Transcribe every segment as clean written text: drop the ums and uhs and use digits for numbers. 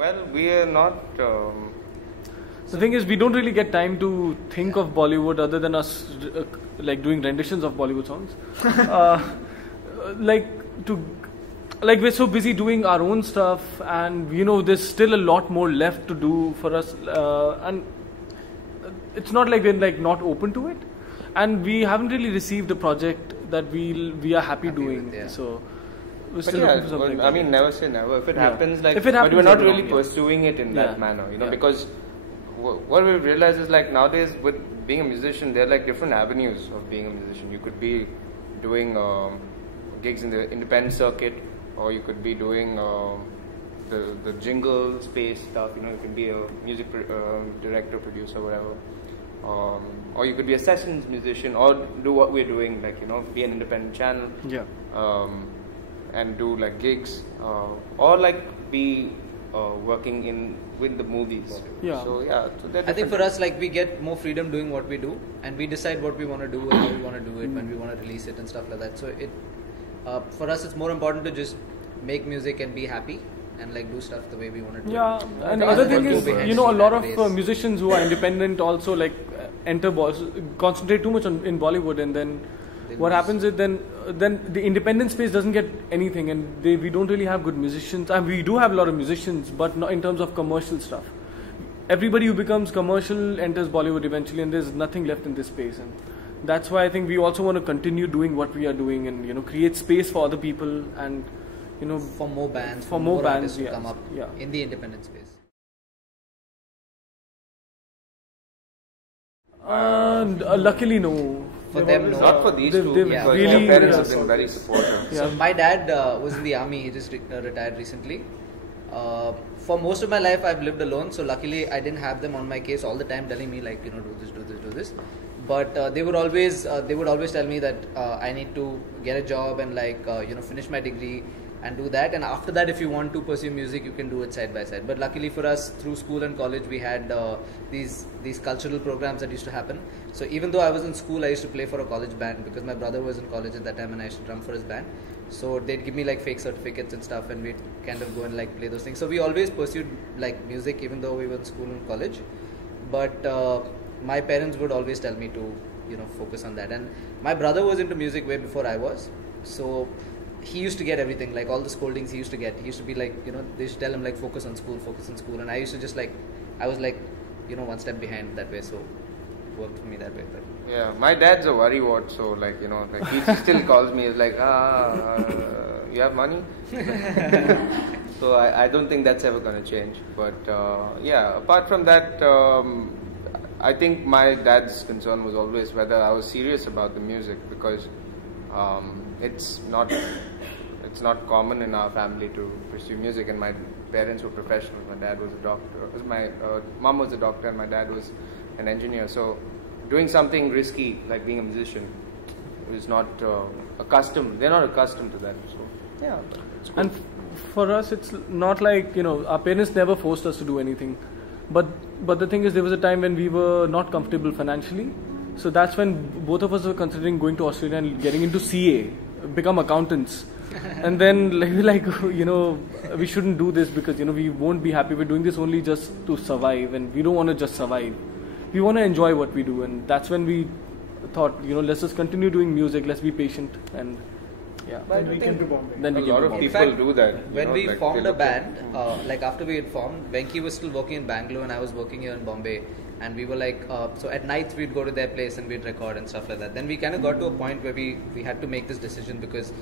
Well, we are not. The thing is, we don't really get time to think of Bollywood other than us like doing renditions of Bollywood songs. We're so busy doing our own stuff, and there's still a lot more left to do for us, and it's not like we're not open to it, and we haven't really received a project that we are happy doing. With, So we're but still looking for something. I mean, never say never. If it happens, if it happens, but we're not really pursuing it in that manner, because what we realize is nowadays with being a musician, there are different avenues of being a musician. You could be doing gigs in the independent circuit, or you could be doing the jingle space stuff. You could be a music director, producer, whatever. Or you could be a sessions musician, or do what we're doing, be an independent channel, and do gigs, or be working with the movies. So I think for us, we get more freedom doing what we do, and we decide what we want to do and how we want to do it, when we want to release it and stuff like that. So it for us, it's more important to just make music and be happy, and do stuff the way we want to do it. And the other thing is, a lot of musicians who are independent also concentrate too much in Bollywood, and then what happens is then the independent space doesn't get anything, and we don't really have good musicians. And we do have a lot of musicians, but not in terms of commercial stuff. Everybody who becomes commercial enters Bollywood eventually, and there's nothing left in this space. And that's why I think we also want to continue doing what we are doing, and create space for other people, and for more bands, for more bands to come up in the independent space. Luckily, no. For them, no. Not for these two, because really, their parents have been very supportive. So my dad was in the army. He just retired recently. For most of my life, I've lived alone. So luckily, I didn't have them on my case all the time, telling me do this. But they would always tell me that I need to get a job and finish my degree and do that. And after that, if you want to pursue music, you can do it side by side. But luckily for us, through school and college, we had these cultural programs that used to happen. So even though I was in school, I used to play for a college band, because my brother was in college at that time, and I used to drum for his band. So they'd give me fake certificates and stuff, and we'd kind of go and play those things. So we always pursued music, even though we were in school and college. But my parents would always tell me to focus on that. And my brother was into music way before I was. So he used to get everything, all the scoldings he used to get. He used to be they used to tell him focus on school. And I used to just I was one step behind that way. So it worked for me that way. But yeah, my dad's a worrywart, so he still calls me, he's you have money? So I don't think that's ever going to change. But apart from that, I think my dad's concern was always whether I was serious about the music, because it's not common in our family to pursue music, and my parents were professionals. My dad was a doctor. My mom was a doctor, and my dad was an engineer. So doing something risky like being a musician is not accustomed. They're not accustomed to that. So and for us, it's not our parents never forced us to do anything. But the thing is, there was a time when we were not comfortable financially. So that's when both of us were considering going to Australia and getting into CA, become accountants. And then we shouldn't do this, because we won't be happy. We're doing this only just to survive, and we don't want to just survive. We want to enjoy what we do, and that's when we thought, let's just continue doing music. Let's be patient, and then we came to Bombay. Then we a lot of people do that. When we formed a band, after we had formed, Venki was still working in Bangalore, and I was working here in Bombay. And we were so at night we'd go to their place and we'd record and stuff like that. Then we kind of got to a point where we had to make this decision, because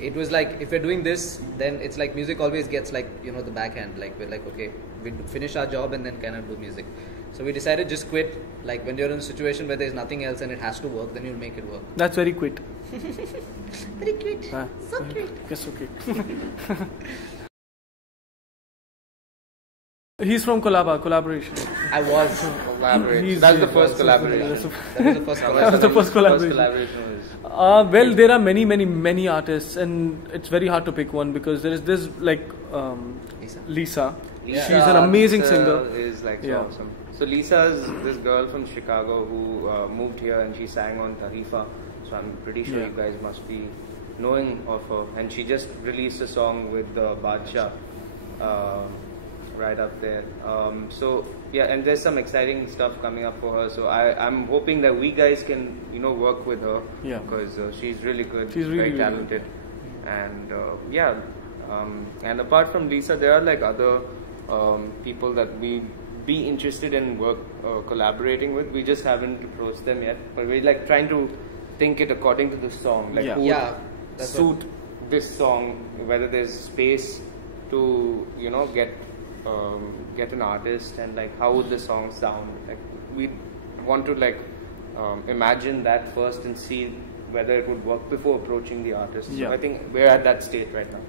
it was if we're doing this, then it's music always gets the backhand. We're okay, we finish our job and then kind of do music. So we decided just quit. When you're in a situation where there's nothing else and it has to work, then you'll make it work. That's very quit. Very quit. So quit. Yes, okay. He's from collaboration. I was. Collaboration. That's the first collaboration. That was the first collaboration. Well, there are many artists, and it's very hard to pick one, because there is this Lisa. She's an amazing singer. Is so awesome. So Lisa is this girl from Chicago who moved here, and she sang on Tarifa. So I'm pretty sure you guys must be knowing of her. And she just released a song with Badshah. right up there. So yeah, and there's some exciting stuff coming up for her. So I'm hoping that we guys can work with her. Yeah. Because she's really good. She's very really talented. And yeah. And apart from Lisa, there are like other people that we be interested in collaborating with. We just haven't approached them yet, but we're like trying to think it according to the song, like who would suit this song, whether there's space to get an artist, and like how would the song sound. Like we want to like imagine that first and see whether it would work before approaching the artist. So I think we're at that stage right now.